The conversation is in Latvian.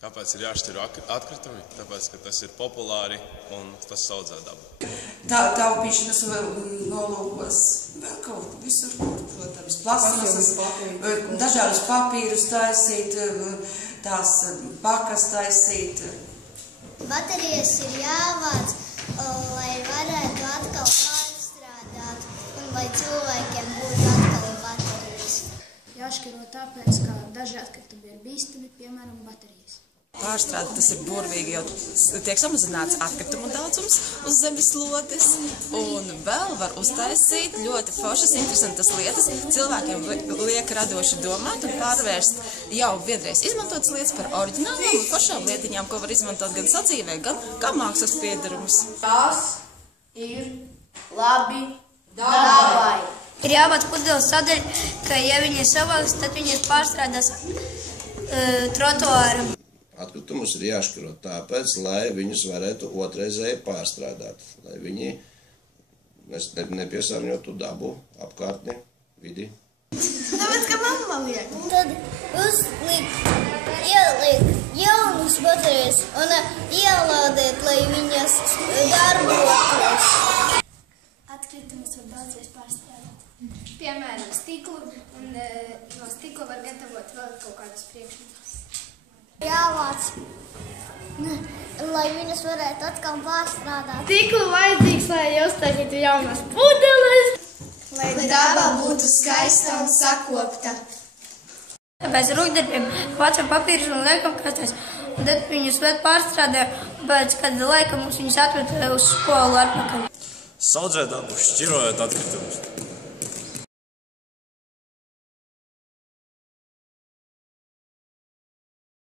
Kāpēc ir jāšķir atkritumi? Tāpēc, ka tas ir populāri un tas saudzē dabu. Taupīšanas nolūkos, vēl kaut visur, protams, plasmasas, dažādus papīrus taisīt, tās pakas taisīt. Baterijas ir jāvāc, lai varētu atkal pārstrādāt un lai cilvēkiem būtu atkal baterijas. Jāšķiro tāpēc, ka daži atkritumi ir bīstami, piemēram, baterijas. Pārstrāde tas ir burvīgi, jo tiek samazināts atkritumu daudzums uz zemeslodes, un vēl var uztaisīt ļoti foršas, interesantas lietas. Cilvēkiem liek radoši domāt un pārvērst jau vienreiz izmantotas lietas par oriģinālām un foršām lietiņām, ko var izmantot gan sadzīvē, gan kā mākslas piedarumus. Tas ir labi dabai. Ir jāvāc pudeles tādēļ, ka ja viņi ir savāks, tad viņi ir pārstrādās trotuāram. Atkritumus ir jāšķiro tāpēc, lai viņus varētu otrreizēji pārstrādāt, lai viņi nepiesārņotu dabu, apkārtni, vidi. Tāpēc, ka mamma liek. Tad ieliek jaunas baterijas un ielādēt, lai viņas darbotos. Atkritumus var daudzreiz pārstrādāt. Piemēram, stiklu, un no stikla var gatavot vēl kaut kādas priekšmetus. Jāvāc, lai viņas varētu atkal pārstrādāt. Stiklu vajadzīgs, lai uztaisītu jaunas pudeles. Lai daba būtu skaista un sakopta. Pēc rūkdarbiem vācam papīrus un liekam krastēs. Un tad viņus vēl pārstrādē, pēc kāda laika mums viņus atved uz skolu atpakaļ. Saudzē dabu, šķirojot atkritumus.